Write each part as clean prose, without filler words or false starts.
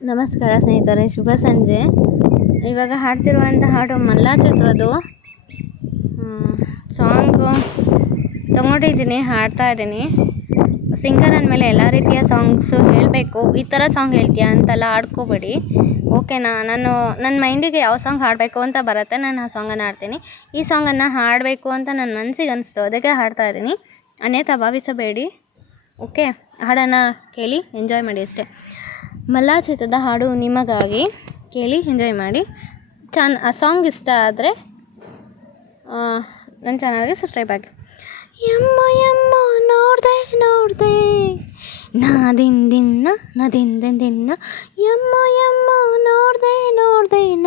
ನಮಸ್ಕಾರ ಸ್ನೇಹಿತರೆ, ಶುಭ ಸಂಜೆ. ಇವಾಗ ಹಾಡ್ತಿರುವಂಥ ಹಾಡು ಮಲ್ಲ ಚಿತ್ರದ್ದು ಸಾಂಗು ತೊಗೊಂಡಿದ್ದೀನಿ, ಹಾಡ್ತಾ ಇದ್ದೀನಿ. ಸಿಂಗರ್ ಅಂದಮೇಲೆ ಎಲ್ಲ ರೀತಿಯ ಸಾಂಗ್ಸು ಹೇಳಬೇಕು. ಈ ಥರ ಸಾಂಗ್ ಹೇಳ್ತೀಯಾ ಅಂತೆಲ್ಲ ಆಡ್ಕೋಬೇಡಿ, ಓಕೆನಾ? ನನ್ನ ಮೈಂಡಿಗೆ ಯಾವ ಸಾಂಗ್ ಹಾಡಬೇಕು ಅಂತ ಬರುತ್ತೆ, ನಾನು ಆ ಸಾಂಗನ್ನು ಹಾಡ್ತೀನಿ. ಈ ಸಾಂಗನ್ನು ಹಾಡಬೇಕು ಅಂತ ನನ್ನ ಮನಸ್ಸಿಗೆ ಅನಿಸ್ತು, ಅದಕ್ಕೆ ಹಾಡ್ತಾ ಇದ್ದೀನಿ. ಅನ್ಯಥಾ ಭಾವಿಸಬೇಡಿ, ಓಕೆ? ಹಾಡನ್ನು ಕೇಳಿ ಎಂಜಾಯ್ ಮಾಡಿ ಅಷ್ಟೇ. ಮಲ್ಲ ಚಿತ್ರದ ಹಾಡು ನಿಮಗಾಗಿ, ಕೇಳಿ ಎಂಜಾಯ್ ಮಾಡಿ. ಆ ಸಾಂಗ್ ಇಷ್ಟ ಆದರೆ ನನ್ನ ಚಾನಲ್ಗೆ ಸಬ್ಸ್ಕ್ರೈಬ್ ಆಗಿ. ಯಮ್ಮ ಯಮ್ಮ ನೋಡ್ದೆ ನಾದಿಂದಿನ್ನ ಯಮ್ಮ ಯಮ್ಮ ನೋಡ್ದೆ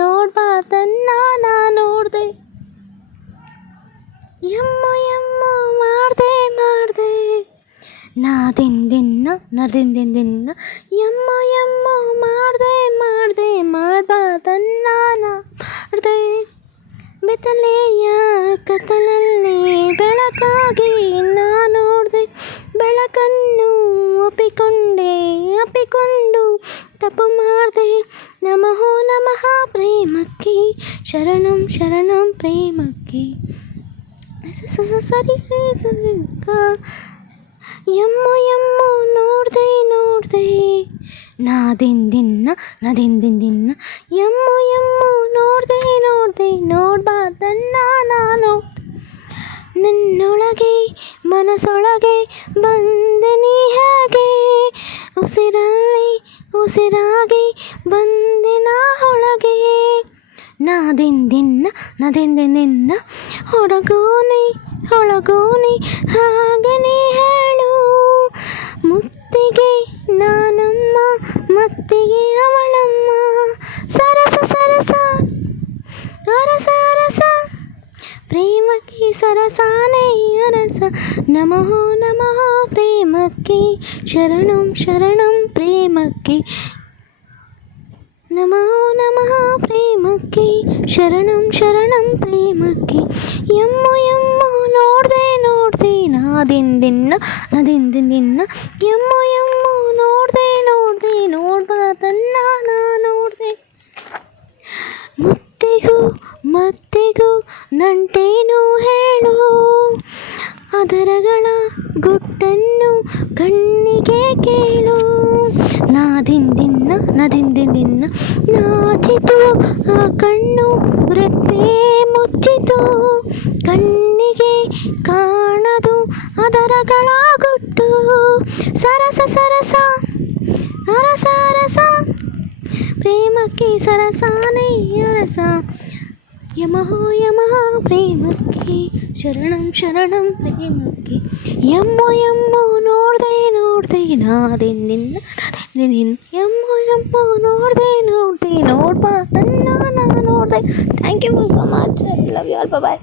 ನೋಡ್ಬಾರ್ದನ್ನ ನಾ ನೋಡ್ದೆ. ಯಮ್ಮ ಯಮ್ಮ ಮಾಡ್ದೆ ನಾದಿಂದಿನ್ನ ಯಮ್ಮ ಯಮ್ಮ ಮಾಡ್ದೆ ಮಾಡ್ಬಾರ್ದನ್ನ ನಾ ಮಾಡ್ದೆ. ಬೆತ್ತಲೆಯ ಕತ್ತಲಲ್ಲಿ ಬೆಳಕಾಗಿ ನಾ ನೋಡ್ದೆ, ಬೆಳಕನ್ನು ಅಪ್ಪಿಕೊಂಡು ತಪ್ಪು ಮಾಡ್ದೆ. ನಮೋ ನಮಃ ಪ್ರೇಮಕ್ಕೆ, ಶರಣಂ ಶರಣಂ ಪ್ರೇಮಕ್ಕೆ. ಸರಿ ಯಮ್ಮ ಯಮ್ಮ ನೋಡ್ದೆ ನಾದಿಂದಿನ್ನ ಯಮ್ಮ ಯಮ್ಮ ನೋಡ್ದೆ ನೋಡ್ಬಾರ್ದನ್ನ ನಾನು. ನನ್ನೊಳಗೆ ಮನಸ್ಸೊಳಗೆ ಬಂದೆ ನೀ ಹೇಗೆ, ಉಸಿರಾಗಿ ಬಂದೆ ನಾ ಒಳಗೆ. ನಾದಿಂದಿನ್ನ ಹೊಳಗೋನೆ ಹಾಗೆ ನೀ ಹೇಳು. ಮುತ್ತಿಗೆ ನಾನಮ್ಮ ಮತ್ತಿಗೆ ಅವಳಮ್ಮ. ಸರಸ ಅರಸ ಪ್ರೇಮಕ್ಕೆ ಸರಸಾನೇ ಅರಸ. ನಮಃ ಪ್ರೇಮಕ್ಕೆ, ಶರಣಂ ಶರಣಂ ಪ್ರೇಮಕ್ಕೆ. ನಮಃ ಪ್ರೇಮಕ್ಕೆ, ಶರಣಂ ಶರಣಂ ಪ್ರೇಮಕ್ಕೆ. ಯಮ್ಮ ಯಮ್ಮ ನೋಡ್ದೆ ನಾದಿಂದಿನ್ನ ಯಮ್ಮ ಯಮ್ಮ ನೋಡ್ದೆ ನೋಡ್ಬಾರ್ದನ್ನ ನಾ ನೋಡ್ದೆ. ಮತ್ತಿಗೂ ನಂಟೇನು ಹೇಳು, ಅದರಗಳ ಗುಟ್ಟನ್ನು ಕಣ್ಣಿಗೆ ಕೇಳು. ನಾದಿಂದಿನ್ನ ನಾಚಿತು ಆ ಕಣ್ಣು, ರೆಪ್ಪೆ ಮುಚ್ಚಿತು ಕಣ್ಣಿಗೆ ಕಾಣದು ಅದರಗಳ ಗುಟ್ಟು. ಸರಸ ಅರಸ ಪ್ರೇಮಕ್ಕೆ ಸರಸಾನೇ ಅರಸ. ಯಮಃ ಪ್ರೇಮಕ್ಕೆ, ಶರಣಂ ಶರಣಂ ಪ್ರೇಮಕ್ಕೆ. ಯಮ್ಮ ನೋಡ್ದೆ ನಾದಿಂದಿನ್ನ ಯಮ್ಮ ನೋಡ್ದೆ ನೋಡ್ಬಾರ್ದನ್ನ ನಾ ನೋಡ್ದೆ. Thank you so much. I love you all. Bye.